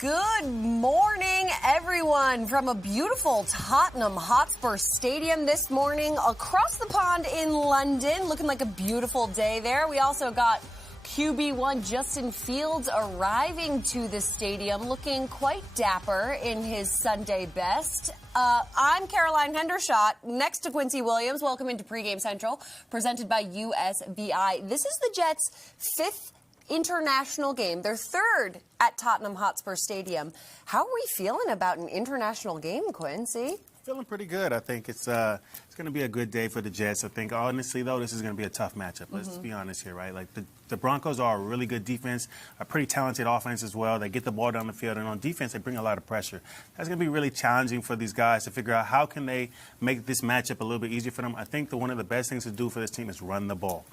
Good morning, everyone, from a beautiful Tottenham Hotspur Stadium this morning across the pond in London. Looking like a beautiful day there. We also got QB1 Justin Fields arriving to the stadium looking quite dapper in his Sunday best. I'm Caroline Hendershot, next to Quincy Williams. Welcome into Pregame Central, presented by USVI. This is the Jets' fifth international game, their third at Tottenham Hotspur Stadium. How are we feeling about an international game, Quincy? Feeling pretty good. I think it's going to be a good day for the Jets. I think, honestly, though, this is going to be a tough matchup. Let's be honest here, right? Like, the Broncos are a really good defense, a pretty talented offense as well. They get the ball down the field, and on defense, they bring a lot of pressure. That's going to be really challenging for these guys to figure out how can they make this matchup a little bit easier for them. I think one of the best things to do for this team is run the ball.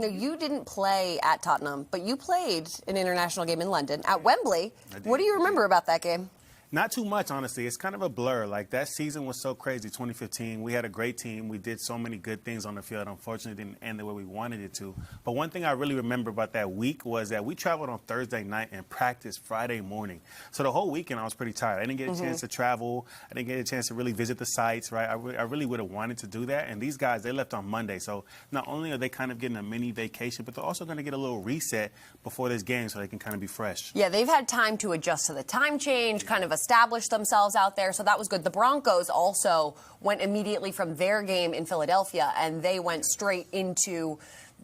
No, you didn't play at Tottenham, but you played an international game in London at Wembley. What do you remember about that game? Not too much, honestly. It's kind of a blur. Like, that season was so crazy, 2015. We had a great team. We did so many good things on the field. Unfortunately, it didn't end the way we wanted it to. But one thing I really remember about that week was that we traveled on Thursday night and practiced Friday morning. So the whole weekend, I was pretty tired. I didn't get a chance to travel. I didn't get a chance to really visit the sites, right? I really would have wanted to do that. And these guys, they left on Monday. So not only are they kind of getting a mini vacation, but they're also going to get a little reset before this game so they can kind of be fresh. Yeah, they've had time to adjust to the time change, kind of established themselves out there, so that was good. The Broncos also went immediately from their game in Philadelphia, and they went straight into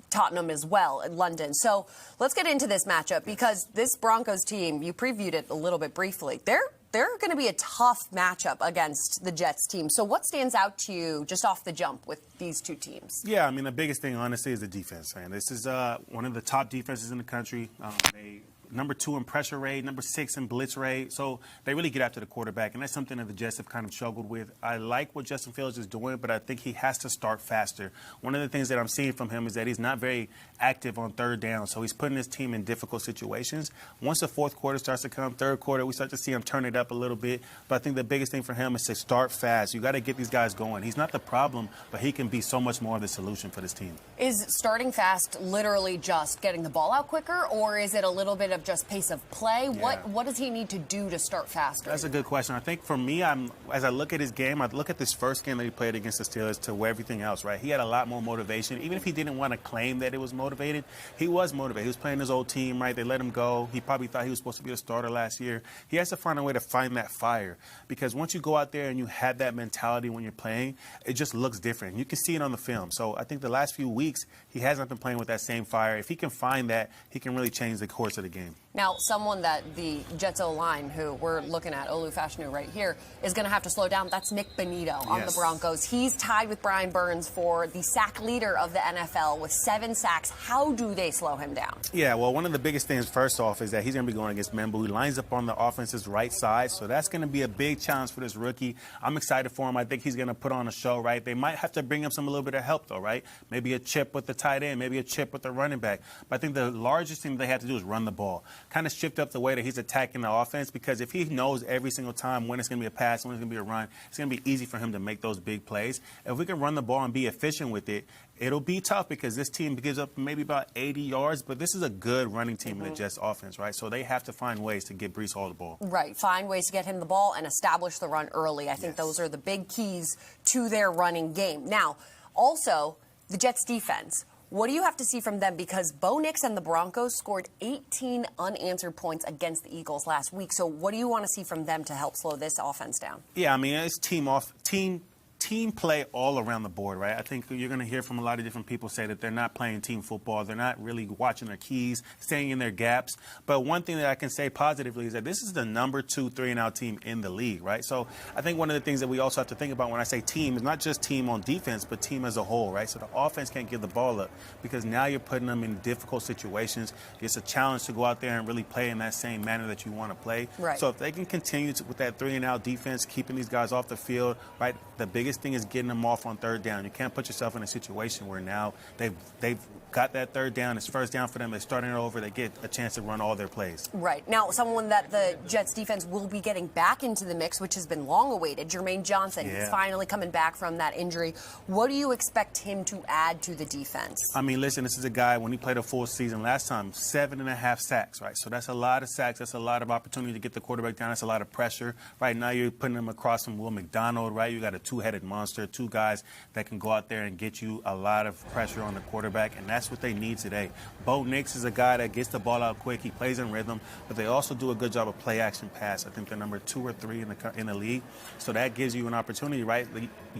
Tottenham as well in London. So let's get into this matchup, because this Broncos team, you previewed it a little bit briefly, they're going to be a tough matchup against the Jets team. So what stands out to you just off the jump with these two teams? Yeah, I mean, the biggest thing, honestly, is the defense. Man. This is one of the top defenses in the country. They number 2 in pressure rate, number 6 in blitz rate. So they really get after the quarterback, and that's something that the Jets have kind of struggled with. I like what Justin Fields is doing, but I think he has to start faster. One of the things that I'm seeing from him is that he's not very active on third down, so he's putting his team in difficult situations. Once the fourth quarter starts to come, third quarter, we start to see him turn it up a little bit. But I think the biggest thing for him is to start fast. You got to get these guys going. He's not the problem, but he can be so much more of the solution for this team. Is starting fast literally just getting the ball out quicker, or is it a little bit of just pace of play? Yeah. What does he need to do to start faster? That's a good question. I think for me, as I look at his game, I look at this first game that he played against the Steelers to everything else, right? He had a lot more motivation. Even if he didn't want to claim that it was motivated, he was motivated. He was playing his old team, right? They let him go. He probably thought he was supposed to be a starter last year. He has to find a way to find that fire, because once you go out there and you have that mentality when you're playing, it just looks different. You can see it on the film. So I think the last few weeks, he hasn't been playing with that same fire. If he can find that, he can really change the course of the game. Now, someone that the Jets O-line, who we're looking at, Olu Fashanu right here, is going to have to slow down. That's Nick Bonito on the Broncos. He's tied with Brian Burns for the sack leader of the NFL with 7 sacks. How do they slow him down? Yeah, well, one of the biggest things, first off, is that he's going to be going against Membu. He lines up on the offense's right side, so that's going to be a big challenge for this rookie. I'm excited for him. I think he's going to put on a show, right? They might have to bring him a little bit of help, though, right? Maybe a chip with the tight end, maybe a chip with the running back. But I think the largest thing they have to do is run the ball. Kind of shift up the way that he's attacking the offense, because if he knows every single time when it's going to be a pass, when it's going to be a run, it's going to be easy for him to make those big plays. If we can run the ball and be efficient with it, it'll be tough, because this team gives up maybe about 80 yards, but this is a good running team in the Jets offense, right? So they have to find ways to get Breece Hall the ball. Right, find ways to get him the ball and establish the run early. I think those are the big keys to their running game. Now, also, the Jets defense. What do you have to see from them? Because Bo Nix and the Broncos scored 18 unanswered points against the Eagles last week. So what do you want to see from them to help slow this offense down? Yeah, I mean, it's team play all around the board, right? I think you're going to hear from a lot of different people say that they're not playing team football. They're not really watching their keys, staying in their gaps. But one thing that I can say positively is that this is the number 2 3-and-out team in the league, right? So I think one of the things that we also have to think about when I say team is not just team on defense, but team as a whole, right? So the offense can't give the ball up, because now you're putting them in difficult situations. It's a challenge to go out there and really play in that same manner that you want to play. Right. So if they can continue with that 3-and-out defense, keeping these guys off the field, right, the biggest thing is getting them off on third down. You can't put yourself in a situation where now they've got that third down. It's first down for them. They're starting it over. They get a chance to run all their plays. Right. Now, someone that the Jets defense will be getting back into the mix, which has been long awaited, Jermaine Johnson. Yeah. He's finally coming back from that injury. What do you expect him to add to the defense? I mean, listen, this is a guy, when he played a full season last time, 7.5 sacks, right? So that's a lot of sacks. That's a lot of opportunity to get the quarterback down. That's a lot of pressure. Right now you're putting him across from Will McDonald, right? You got a two-headed monster, two guys that can go out there and get you a lot of pressure on the quarterback, and that's what they need today. Bo Nix is a guy that gets the ball out quick. He plays in rhythm, but they also do a good job of play-action pass. I think they're number 2 or 3 in the league. So that gives you an opportunity, right?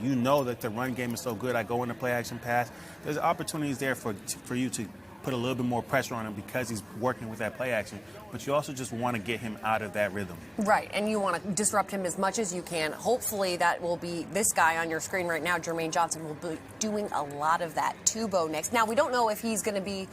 You know that the run game is so good. I go into play-action pass. There's opportunities there for you to put a little bit more pressure on him because he's working with that play action. But you also just want to get him out of that rhythm. Right, and you want to disrupt him as much as you can. Hopefully that will be this guy on your screen right now, Jermaine Johnson, will be doing a lot of that to Bo Nix. Now, we don't know if he's going to be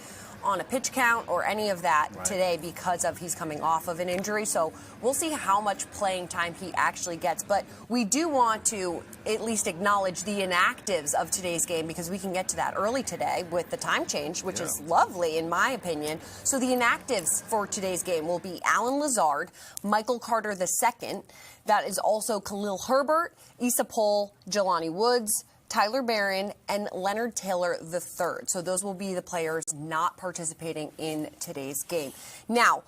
on a pitch count or any of that today because of he's coming off of an injury. So we'll see how much playing time he actually gets. But we do want to at least acknowledge the inactives of today's game because we can get to that early today with the time change, which is lovely in my opinion. So the inactives for today's game will be Alan Lazard, Michael Carter II. That is also Khalil Herbert, Issa Pohl, Jelani Woods, Tyler Barron, and Leonard Taylor III. So those will be the players not participating in today's game. Now,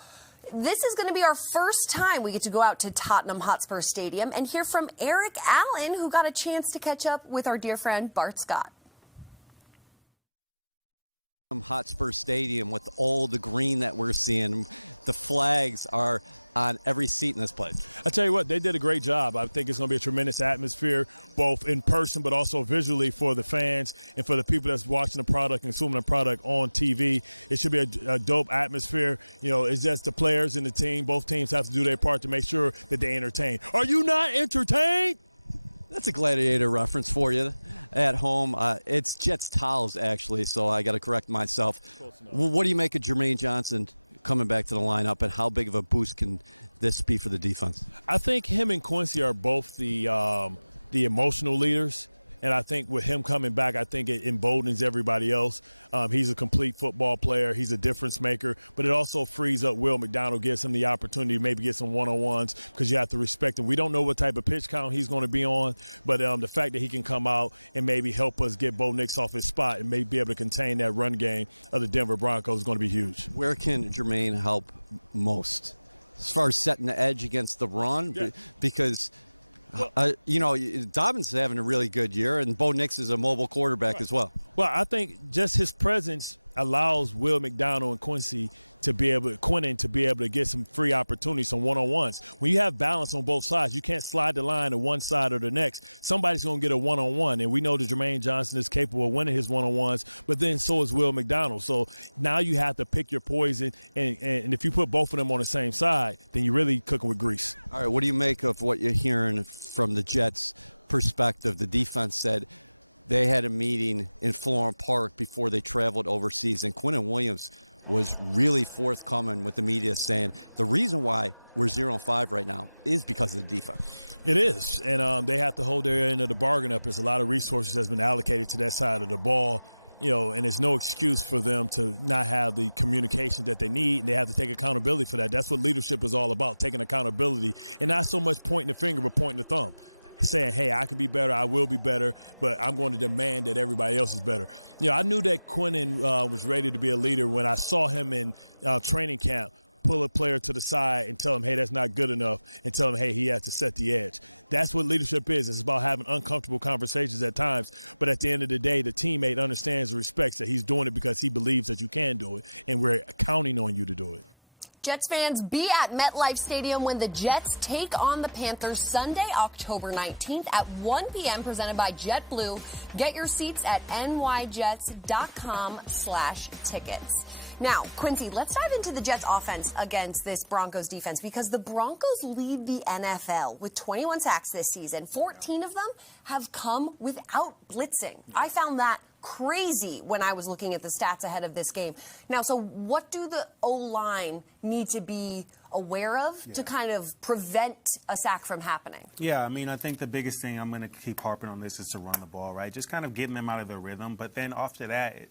this is going to be our first time we get to go out to Tottenham Hotspur Stadium and hear from Eric Allen, who got a chance to catch up with our dear friend Bart Scott. Hotspur Stadium with all the green that we're seeing. The flags are on every seat in this place. I tell you what, they did a great job. I think it's going to be a tremendous atmosphere, both in person but also visually for the fans and for the people that's watching the product, consuming the product on TV. It should be a dope atmosphere. You know, it's just the players and the team. Both teams have to do their part to make sure that they entertain. Are you not entertained? That's a Gladiator reference for you at home. It's Jets towels, actually, so I got to correct myself. What do you make of Jermaine Johnson coming back to the lineup, and how big of a boost can this be for the defense? I think him and Quincy are both the emotional leaders. And I think with him coming back, I think it emboldens everybody else. He's a complete football player. He's a difference maker. But it also frees up Will McDonald, gives him the opportunity to maybe get some one-on-ones because you have to respect him. We don't know what type of pitch count he's going to be on, but the fact that he can come out and maybe help us get Bo Nix off his spot and maybe be able to contain that run game of the Denver Broncos is going to be huge. Where can Jermaine help most? As far as setting the edge against the run? Yeah. Because – you know, Dobbins is having a really good year, and Bo Nix is a mobile quarterback as well. Well, I think just his presence allows Will McDonald and Quinton to be able to get some free opportunities, some one-on-ones. When you have balance on both sides, you can't slide the line to one side or the next. Somebody's going to get a one-on-one, and we know that Jermaine Johnson is capable of winning his one-on-ones, but then so is Will McDonald. So now you have to pick your poison, and if you put both of them on the same side, then you're really cooking with grease. All right, what do you make of what you're hearing from the Jets' perspective? The defense said they had a meeting in Florham Park before they traveled overseas, and Quinnen Williams was really forthcoming with the media saying the reason why we're 0-5 right now is because of the defense. It is, and they have to hold their end of the bargain up. There's a lot of resources that's been allocated to that side of the ball, you know, and it's no excuse for them to not have the communication that they need, and they have to take accountability for that. That's what leadership is all about, taking accountability, and not so much pointing the finger but pointing the thumb. Saying, hey, I can be better, I will be better, but I'm going to demand that everybody else is better. You know, I knew that Quinnen was ready to be a leader when I saw him in training camp pull a player to the side and tell him, hey, that's not good enough, and tell him, hey, he has to set the edge. That's what leadership is. It's about having uncomfortable conversations at times, but at the end of the day, the teammate understands and respects that he's doing it because he believes that you can do it, and we're counting on you to do it. Jets fans, be at MetLife Stadium when the Jets take on the Panthers Sunday, October 19th at 1 p.m. presented by JetBlue. Get your seats at nyjets.com/tickets. Now, Quincy, let's dive into the Jets offense against this Broncos defense because the Broncos lead the NFL with 21 sacks this season. 14 of them have come without blitzing. I found that crazy when I was looking at the stats ahead of this game. Now, so what do the O-line need to be aware of to kind of prevent a sack from happening? Yeah, I mean, I think the biggest thing, I'm going to keep harping on this, is to run the ball, right? Just kind of getting them out of their rhythm. But then after that,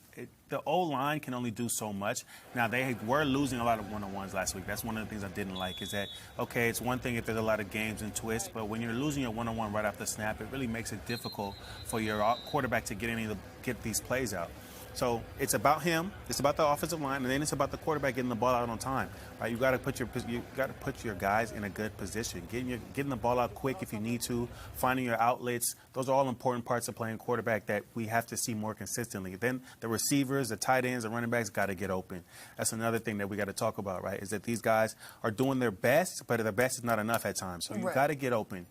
the O-line can only do so much. Now, they were losing a lot of one-on-ones last week. That's one of the things I didn't like, is that, okay, it's one thing if there's a lot of games and twists, but when you're losing your one-on-one right off the snap, it really makes it difficult for your quarterback to get these plays out. So it's about him, it's about the offensive line, and then it's about the quarterback getting the ball out on time. Right? You got to put your guys in a good position, getting the ball out quick if you need to, finding your outlets. Those are all important parts of playing quarterback that we have to see more consistently. Then the receivers, the tight ends, the running backs got to get open. That's another thing that we got to talk about, right? Is that these guys are doing their best, but their best is not enough at times. So you got to get open.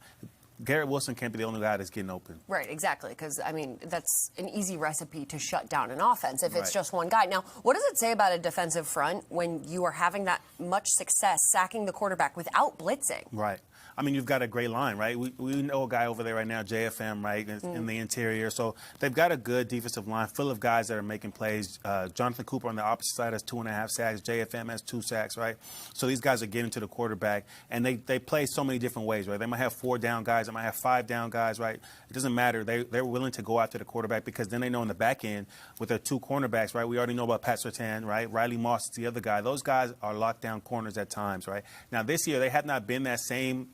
Garrett Wilson can't be the only guy that's getting open. Right, exactly, because, I mean, that's an easy recipe to shut down an offense if it's just one guy. Now, what does it say about a defensive front when you are having that much success sacking the quarterback without blitzing? Right. I mean, you've got a great line, right? We know a guy over there right now, JFM, right, in the interior. So they've got a good defensive line full of guys that are making plays. Jonathan Cooper on the opposite side has 2.5 sacks. JFM has 2 sacks, right? So these guys are getting to the quarterback, and they play so many different ways, right? They might have 4 down guys. They might have 5 down guys, right? It doesn't matter. They're willing to go after the quarterback because then they know in the back end with their 2 cornerbacks, right? We already know about Pat Surtain, right? Riley Moss is the other guy. Those guys are lockdown corners at times, right? Now, this year, they have not been that same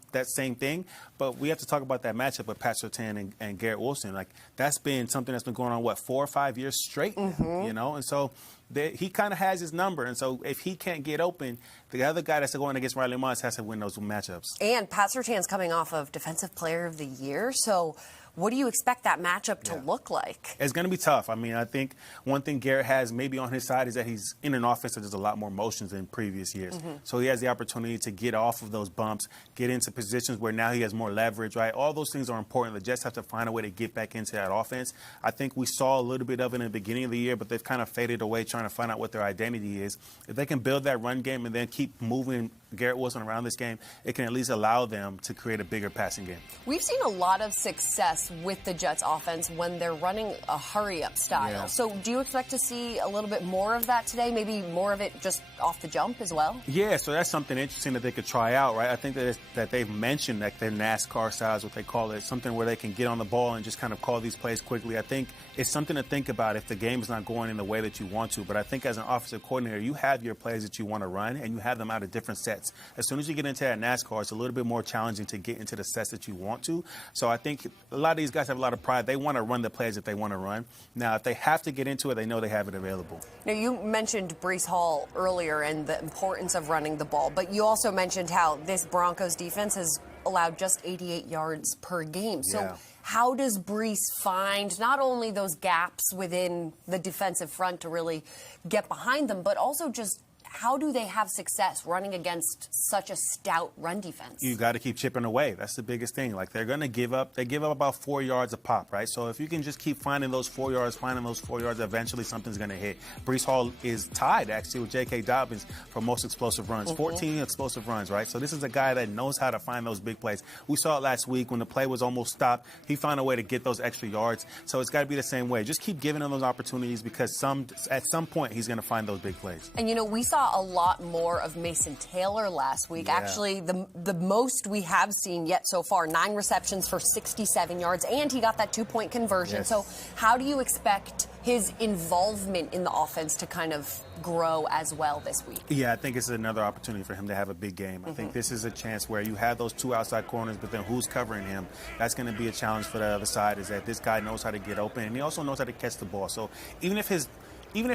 thing, but we have to talk about that matchup with Pat Surtain and Garrett Wilson. Like, that's been something that's been going on, 4 or 5 years straight now, you know? And so he kind of has his number. And so if he can't get open, the other guy that's going against Riley Moss has to win those matchups. And Pat Surtain's coming off of Defensive Player of the Year, so what do you expect that matchup to look like? It's going to be tough. I mean, I think one thing Garrett has maybe on his side is that he's in an offense that there's a lot more motions than previous years. So he has the opportunity to get off of those bumps, get into positions where now he has more leverage, right? All those things are important. The Jets have to find a way to get back into that offense. I think we saw a little bit of it in the beginning of the year, but they've kind of faded away trying to find out what their identity is. If they can build that run game and then keep moving Garrett Wilson around this game, it can at least allow them to create a bigger passing game. We've seen a lot of success with the Jets offense when they're running a hurry-up style. Yeah. So do you expect to see a little bit more of that today, maybe more of it just off the jump as well? Yeah, so that's something interesting that they could try out, right? I think that they've mentioned that their NASCAR style is what they call it, something where they can get on the ball and just kind of call these plays quickly. I think it's something to think about if the game is not going in the way that you want to. But I think as an offensive coordinator, you have your plays that you want to run, and you have them out of different sets. As soon as you get into that NASCAR, it's a little bit more challenging to get into the sets that you want to. So I think a lot of these guys have a lot of pride. They want to run the plays that they want to run. Now, if they have to get into it, they know they have it available. Now, you mentioned Breece Hall earlier and the importance of running the ball, but you also mentioned how this Broncos defense has allowed just 88 yards per game. So how does Breece find not only those gaps within the defensive front to really get behind them, but also just how do they have success running against such a stout run defense? You got to keep chipping away. That's the biggest thing. Like, they're going to give up. They give up about 4 yards a pop, right? So if you can just keep finding those 4 yards, eventually something's going to hit. Breece Hall is tied, actually, with J.K. Dobbins for most explosive runs. 14 explosive runs, right? So this is a guy that knows how to find those big plays. We saw it last week when the play was almost stopped. He found a way to get those extra yards. So it's got to be the same way. Just keep giving him those opportunities because at some point he's going to find those big plays. And, you know, we saw a lot more of Mason Taylor last week. Actually, the most we have seen yet so far, 9 receptions for 67 yards, and he got that 2-point conversion. So how do you expect his involvement in the offense to kind of grow as well this week? Yeah, I think it's another opportunity for him to have a big game. I think this is a chance where you have those 2 outside corners, but then who's covering him? That's going to be a challenge for the other side, is that this guy knows how to get open, and he also knows how to catch the ball. So even if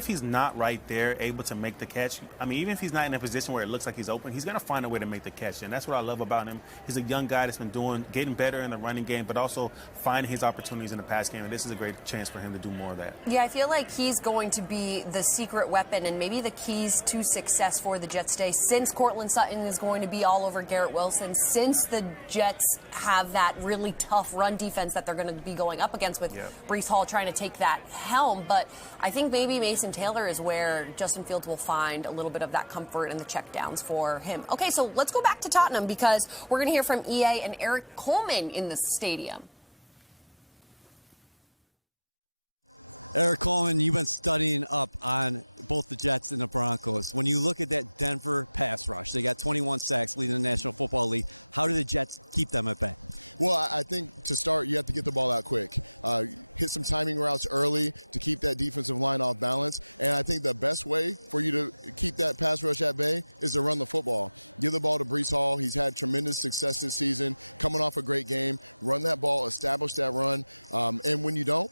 he's not right there able to make the catch, I mean, even if he's not in a position where it looks like he's open, he's going to find a way to make the catch. And that's what I love about him. He's a young guy that's been getting better in the running game, but also finding his opportunities in the pass game. And this is a great chance for him to do more of that. Yeah, I feel like he's going to be the secret weapon and maybe the keys to success for the Jets today, since Courtland Sutton is going to be all over Garrett Wilson, since the Jets have that really tough run defense that they're going to be going up against with Breece Hall trying to take that helm. But I think maybe Mason Taylor is where Justin Fields will find a little bit of that comfort in the checkdowns for him. Okay, so let's go back to Tottenham because we're going to hear from EA and Eric Coleman in the stadium. Eric Coleman, you've been studying up on both the Jets and the Broncos. When you look at that Denver pass rush, they got 21 sacks leading the National Football League. How do the Jets keep them at bay? Well, I think to start, you have to get the ball out quick. Hit some timing routes early to keep that defensive line off balance. And I think the best way for you to keep that pass rush at bay is to run the football. Give the ball to Breece Hall. He's had tremendous success this season, coming off a great game. Run that ball, establish that run. And when you don't,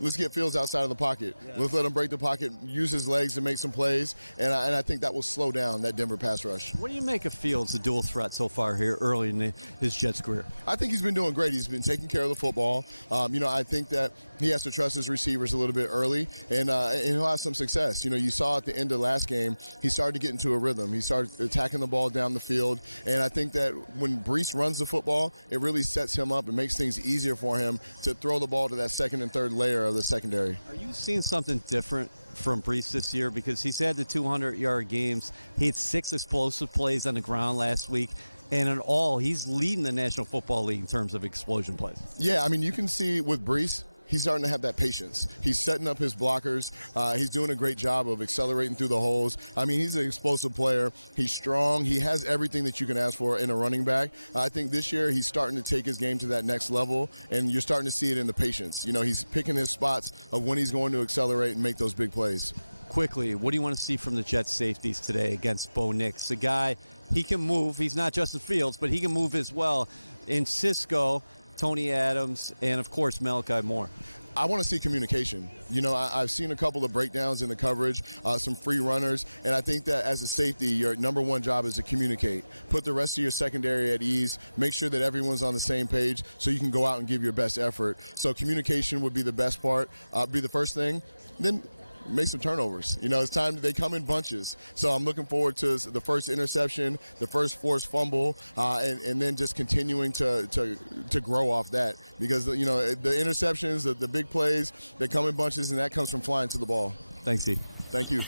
let's get Fields outside of the pocket. Yeah. Let's let him break the pocket, use his legs to make some plays, and I think that will slow down that Denver pass rush. What do you make of Fields, the dual threat so far here early in his Jets career? I think he's been doing great. He's been taking care of the football. I think that he has to trust his receivers a little bit early, and he'll have some success. You saw at the end of last game, he started to get into a rhythm. He started attacking the ball down the field, and I think that when Breece runs the football, it really sets him up and makes things easier for him to throw the ball to that second and third layer of the secondary. Are you seeing something different from Breece this year? Because he's had the 200-yard games. He had 6 explosive plays on the ground last week. And in all, he's leading the National Football League in terms of explosion plays. Yeah, you can see with Breece, he's starting to have that patience. He's setting up his blockers. He's doing a great job of accelerating through the holes. He's an explosive player. He's strong. He has everything that you can ask for in a running back. I think this year he's starting to take his game to that next level, and you're starting to see it in the patience. He's picking his spots of when he's going to accelerate and make those big plays. Quickly, what do you want to see from the Jets safeties today against Bo Nix? A guy, he can move. He's not Justin Fields, but he can move as well. In Cisco, Tony Adams, and, of course, Malachi Moore. I want to see communication. I've seen a couple of breakdowns in the coverage, some free runners, and I think that as a safety, your number one job is to communicate. Put the rest of your secondary at ease. Make sure that everyone's on the same page so you can go out and give your best effort. So communication would be the best part, be the first thing. Then make some turnovers. It's time they come in bunches. So I'm looking forward to the first interception, the first forced fumble, and then just continuing to grow off that. Because, the interceptions, the big plays, they come in bunches, and that comes from flying to the ball. Thanks, Steve. Thank you.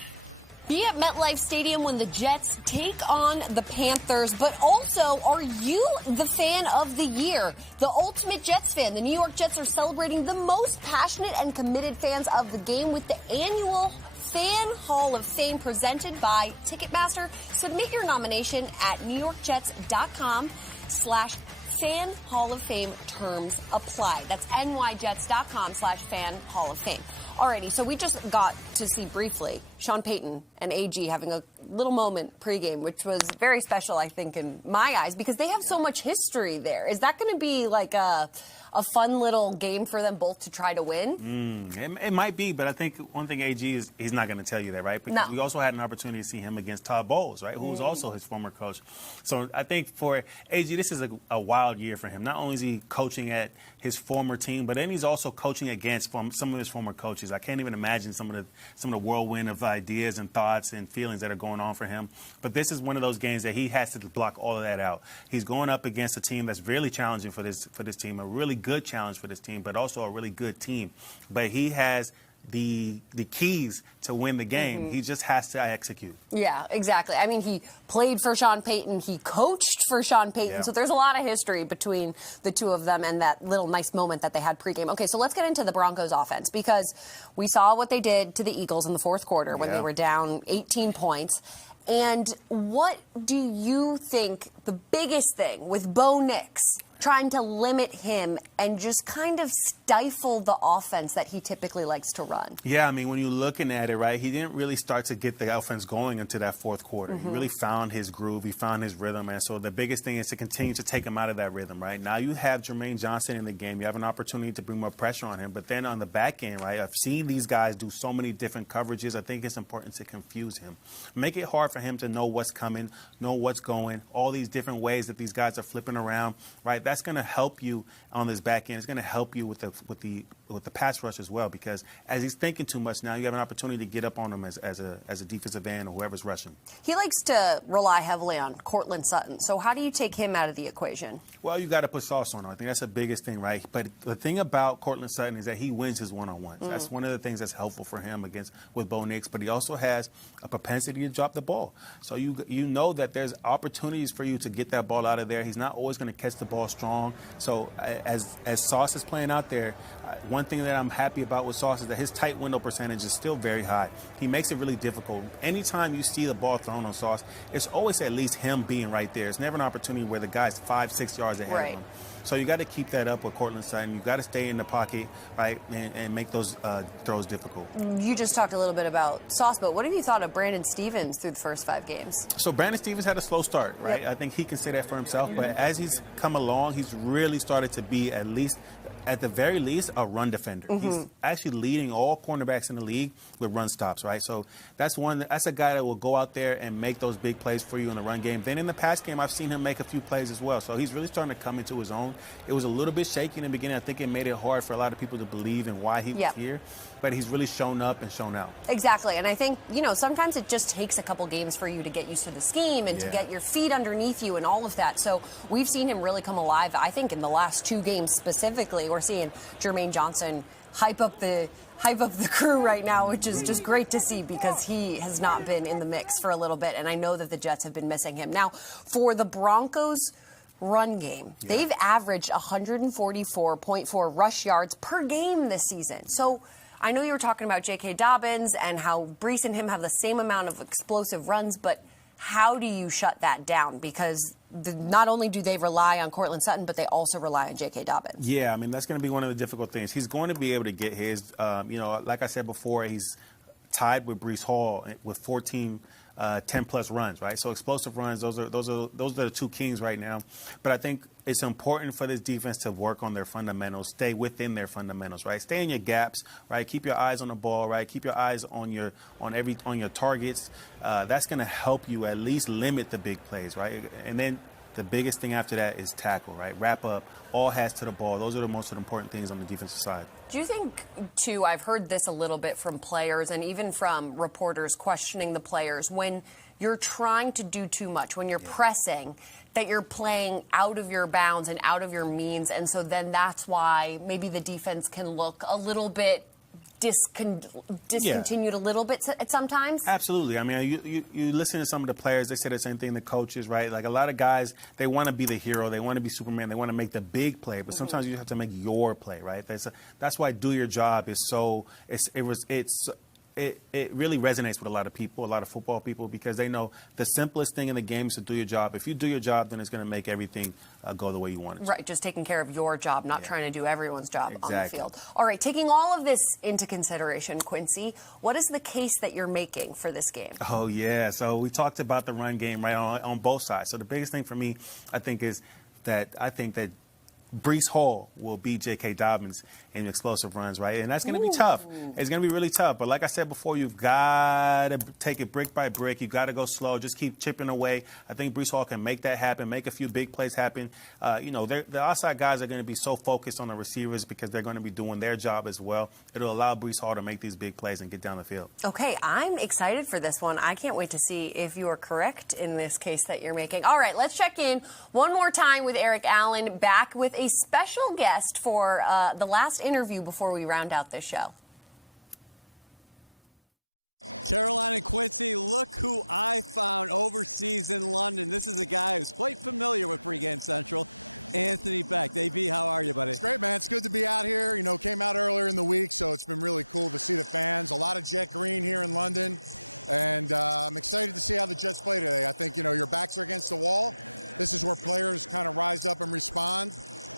Be at MetLife Stadium when the Jets take on the Panthers, but also, are you the fan of the year? The ultimate Jets fan. The New York Jets are celebrating the most passionate and committed fans of the game with the annual Fan Hall of Fame presented by Ticketmaster. Submit your nomination at NewYorkJets.com/Fan Hall of Fame. Terms apply. That's nyjets.com/Fan Hall of Fame. Alrighty, so we just got to see briefly Sean Payton and AG having a little moment pregame, which was very special, I think, in my eyes, because they have so much history there. Is that going to be like a fun little game for them both to try to win? It might be, but I think one thing AG is he's not going to tell you that, right? Because we also had an opportunity to see him against Todd Bowles, right, who was also his former coach. So I think for AG, this is a wild year for him. Not only is he coaching at his former team, but then he's also coaching against some of his former coaches. I can't even imagine some of the whirlwind of ideas and thoughts and feelings that are going on for him. But this is one of those games that he has to block all of that out. He's going up against a team that's really challenging for this team, a really good challenge for this team, but also a really good team. But he has the keys to win the game. He just has to execute. Yeah, exactly. He played for Sean Payton. He coached for Sean Payton. Yeah. So there's a lot of history between the two of them and that little nice moment that they had pregame. Okay, so let's get into the Broncos offense, because we saw what they did to the Eagles in the fourth quarter when they were down 18 points. And what do you think the biggest thing with Bo Nix trying to limit him and just kind of stifle the offense that he typically likes to run? Yeah, when you're looking at it, right, he didn't really start to get the offense going into that fourth quarter. He really found his groove. He found his rhythm. And so the biggest thing is to continue to take him out of that rhythm, right? Now you have Jermaine Johnson in the game. You have an opportunity to bring more pressure on him. But then on the back end, right, I've seen these guys do so many different coverages. I think it's important to confuse him. Make it hard for him to know what's coming, know what's going, all these different ways that these guys are flipping around, right? That's going to help you on this back end. It's going to help you with the pass rush as well, because as he's thinking too much now, you have an opportunity to get up on him as a defensive end or whoever's rushing. He likes to rely heavily on Courtland Sutton. So how do you take him out of the equation? Well, you got to put sauce on him. I think that's the biggest thing, right? But the thing about Courtland Sutton is that he wins his one-on-ones. That's one of the things that's helpful for him with Bo Nix. But he also has a propensity to drop the ball. So you know that there's opportunities for you to get that ball out of there. He's not always going to catch the ball strong. So as Sauce is playing out there, one thing that I'm happy about with Sauce is that his tight window percentage is still very high. He makes it really difficult. Anytime you see the ball thrown on Sauce, it's always at least him being right there. It's never an opportunity where the guy's 5-6 yards ahead of him. So you got to keep that up with Cortland Sutton. You got to stay in the pocket, right, and make those throws difficult. You just talked a little bit about Sauce, but what have you thought of Brandon Stevens through the first 5 games? So Brandon Stevens had a slow start, right? Yep. I think he can say that for himself. But as he's come along, he's really started to be at the very least, a run defender. He's actually leading all cornerbacks in the league with run stops, right? So that's a guy that will go out there and make those big plays for you in the run game. Then in the pass game, I've seen him make a few plays as well. So he's really starting to come into his own. It was a little bit shaky in the beginning. I think it made it hard for a lot of people to believe in why he was here. But he's really shown up and shown out. Exactly. And I think, sometimes it just takes a couple games for you to get used to the scheme and to get your feet underneath you and all of that. So we've seen him really come alive, I think, in the last 2 games specifically. We're seeing Jermaine Johnson hype up the crew right now, which is just great to see because he has not been in the mix for a little bit. And I know that the Jets have been missing him. Now, for the Broncos run game, they've averaged 144.4 rush yards per game this season. So I know you were talking about J.K. Dobbins and how Breece and him have the same amount of explosive runs, but how do you shut that down? Because not only do they rely on Cortland Sutton, but they also rely on J.K. Dobbins. Yeah, I mean, that's going to be one of the difficult things. He's going to be able to get his, like I said before, he's tied with Breece Hall with 14 10-plus runs, right? So explosive runs, those are the 2 kings right now. But I think it's important for this defense to work on their fundamentals, stay within their fundamentals, right? Stay in your gaps, right? Keep your eyes on the ball, right? Keep your eyes on your targets. That's going to help you at least limit the big plays, right? And then the biggest thing after that is tackle, right? Wrap up, all hands to the ball. Those are the most important things on the defensive side. Do you think, too, I've heard this a little bit from players and even from reporters questioning the players, when you're trying to do too much, when you're pressing, that you're playing out of your bounds and out of your means, and so then that's why maybe the defense can look a little bit discontinued a little bit at sometimes? Absolutely. I mean, you listen to some of the players, they say the same thing, the coaches, right? Like a lot of guys, they want to be the hero, they want to be Superman, they want to make the big play, but sometimes you have to make your play, right? That's why do your job is so, it really resonates with a lot of people, a lot of football people, because they know the simplest thing in the game is to do your job. If you do your job, then it's going to make everything go the way you want it to. Right, just taking care of your job, not trying to do everyone's job on the field. All right, taking all of this into consideration, Quincy, what is the case that you're making for this game? Oh, yeah. So we talked about the run game right on both sides. So the biggest thing for me, I think that Breece Hall will beat J.K. Dobbins in explosive runs, right? And that's going to be tough. It's going to be really tough. But like I said before, you've got to take it brick by brick. You've got to go slow. Just keep chipping away. I think Breece Hall can make that happen, make a few big plays happen. The outside guys are going to be so focused on the receivers because they're going to be doing their job as well. It'll allow Breece Hall to make these big plays and get down the field. Okay, I'm excited for this one. I can't wait to see if you are correct in this case that you're making. All right, let's check in one more time with Eric Allen, back with a special guest for the last interview before we round out this show. Caroline and Quincy, look who I found overseas in London. This is a guy who's quite familiar with Pregame Central, Anthony Beck. AB, how are you, buddy? It's great, man. It's good to be out here. Came out earlier in the week, so it's been really cool to see the fans. A lot of jet green here in London, and I'm excited to see how the Jets play today. I think, your backs are against the wall. This is where players kind of rise up and respond.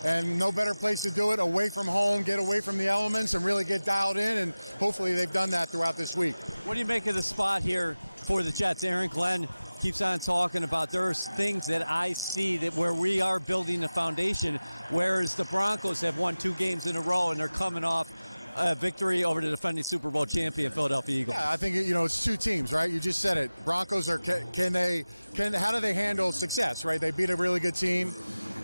And no better place to do it, away from home, get away from the elements and really get dialed in, and hopefully they've done that throughout this week. What do you make of the spot here for the Jets? Aaron Glenn keeps on talking about there's things that I see that where we are building the foundation, whereas the Broncos have won 2 games in a row and they're coming off a victory over the defending Super Bowl champion Philadelphia Eagles. Yeah, I think it's 2 teams, right? You just said it. Broncos are how do they handle success, right? They beat a really good team.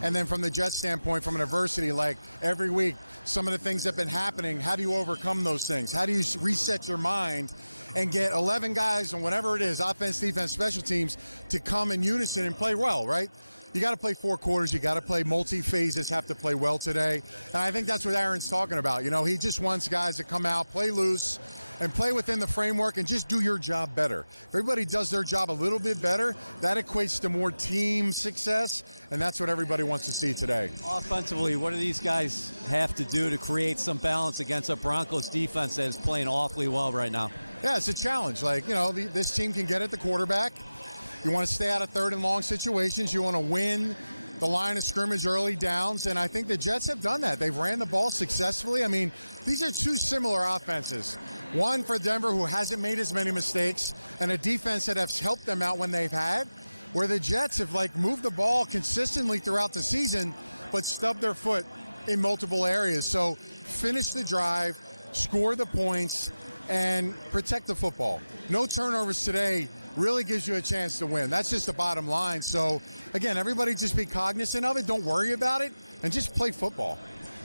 And then from the Jets standpoint, from an adversity, like every week, some of the things that have been happening, how do you overcome those things? How do you reset your mind and get 11 guys and whatever it is, offense, defense, special teams, to come in unison and play well, right? You got to play 4 quarters. You got to play multi-phases, have to play well today. And I think that's what Aaron's talking about. You know, he just wants guys to come out, play loose, and play within the framework and just do your job better. If everybody does their job a little bit better, that equates to more team success, and that's what everybody wants to see today. Offensively, what do these guys have to do to create some balance against a Broncos defense that is playing awfully well right now? Yeah, it's a challenge. Like, you know, this team can get at the quarterback. You want to stay out of 3rd and long situations. You want to win the line of scrimmage early downs, and I think the Jets have done that. They've ran the ball successfully. I mean, these are 2 similar offenses. One for Denver, who hasn't made as many mistakes, and a defense that has helped them out when they've had, where the Jets have, like, moved the ball consistently throughout the season, but stubbed their foot in multiple areas. So finish the drive, score the points, and protect the football. No turnovers today really gives you a chance to win. That's just the bottom line. So, again, everybody just be cognizant of it. Don't worry about it, and just play football.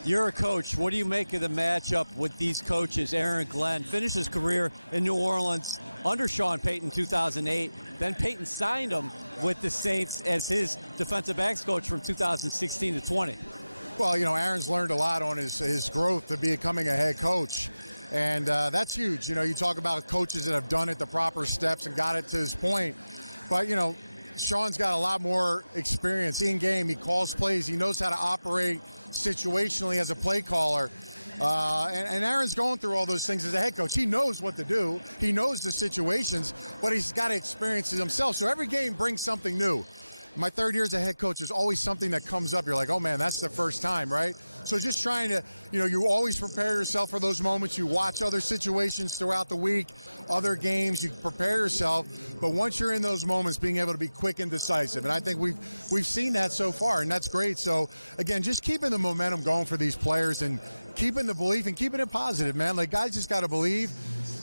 You're a coach. What do you make of the matchup with these coaches? Aaron Glenn finished his career in New Orleans under Sean Payton in 2008. Then Payton signed him with the Saints as his defensive backs coach from 2016 to 20. Well, you know, Aaron's learned a lot on his growth to becoming a head coach. And that's huge. You know, you talk about coaches that have done it the proper steps and got it to this point. But, you know, Sean's got a lot more experience in game. He calls plays. He knows how to operate situationally as a play caller. And Aaron's going through all those things as a head coach. He knows what to do. He knows the situations, but he's got to experience it himself. So every game brings something new. My 3rd year as a head coach, there's always something that comes up. You're like, oh, man, that's the first time, right? So just trying to, you know, you always prepare yourself for those moments. You watch other situations throughout the week, other games. You prepare yourself. But once you're in those moments, being able to be quick and decisive. And I think we've seen that so far, and that's great. So, again, just keeping the momentum going for these players and keeping the belief and keeping it positive, man. Like, guys just got to believe.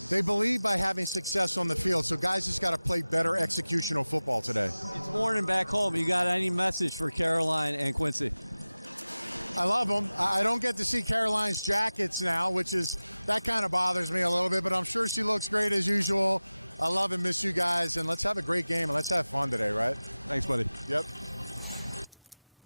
They believe by having success on the field, so guys just got to play better executional football today. It's morning back home. You got any message for Caroline and Quincy? I love them. I don't get to see Caroline's jackets now, that kind of bothers me a little bit, but I'm sure she looks great as usual. I love and miss you guys, and let's have a great game, and let's have fun today, right? Thanks, buddy. Yep.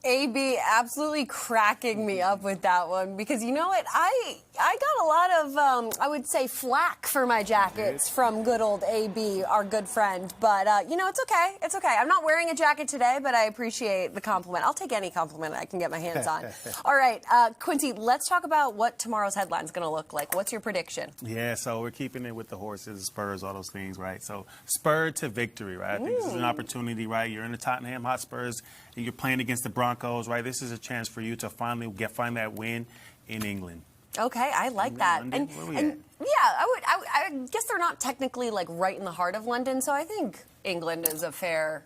AB absolutely cracking me up with that one because you know what? I got a lot of, I would say, flack for my jackets from good old AB, our good friend. But, you know, it's okay. It's okay. I'm not wearing a jacket today, but I appreciate the compliment. I'll take any compliment I can get my hands on. All right, Quincy, let's talk about what tomorrow's headline is going to look like. What's your prediction? Yeah, so we're keeping it with the horses, Spurs, all those things, right? So Spur to victory, right? I think this is an opportunity, right? You're in the Tottenham Hotspurs, and you're playing against the Broncos, right? This is a chance for you to finally find that win in England. Okay, I like that. And yeah, I guess they're not technically like right in the heart of London, so I think England is a fair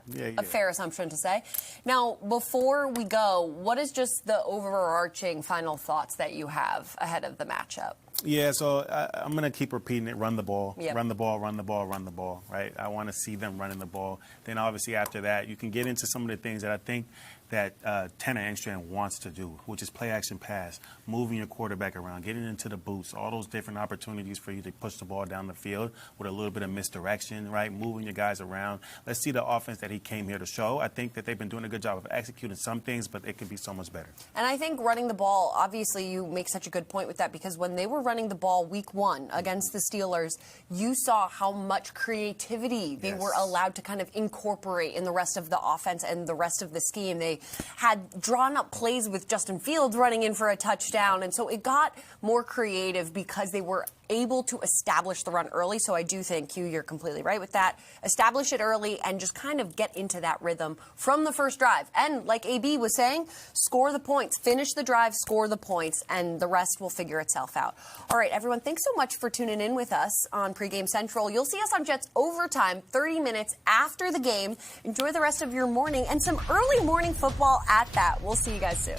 assumption to say. Now, before we go, what is just the overarching final thoughts that you have ahead of the matchup? Yeah, so I'm going to keep repeating it. Run the ball, Yep. run the ball, run the ball, run the ball, right? I want to see them running the ball. Then obviously after that, you can get into some of the things that I think that Tanner Engstrand wants to do, which is play action pass, moving your quarterback around, getting into the boots, all those different opportunities for you to push the ball down the field with a little bit of misdirection, right? Moving your guys around. Let's see the offense that he came here to show. I think that they've been doing a good job of executing some things, but it could be so much better. And I think running the ball, obviously you make such a good point with that because when they were running the ball week 1 against the Steelers, you saw how much creativity they were allowed to kind of incorporate in the rest of the offense and the rest of the scheme. They had drawn up plays with Justin Fields running in for a touchdown, and so it got more creative because they were able to establish the run early. So I do think you're completely right with that. Establish it early and just kind of get into that rhythm from the first drive. And like AB was saying, score the points, finish the drive, score the points, and the rest will figure itself out. All right, everyone, thanks so much for tuning in with us on Pregame Central. You'll see us on Jets Overtime 30 minutes after the game. Enjoy the rest of your morning and some early morning football at that. We'll see you guys soon.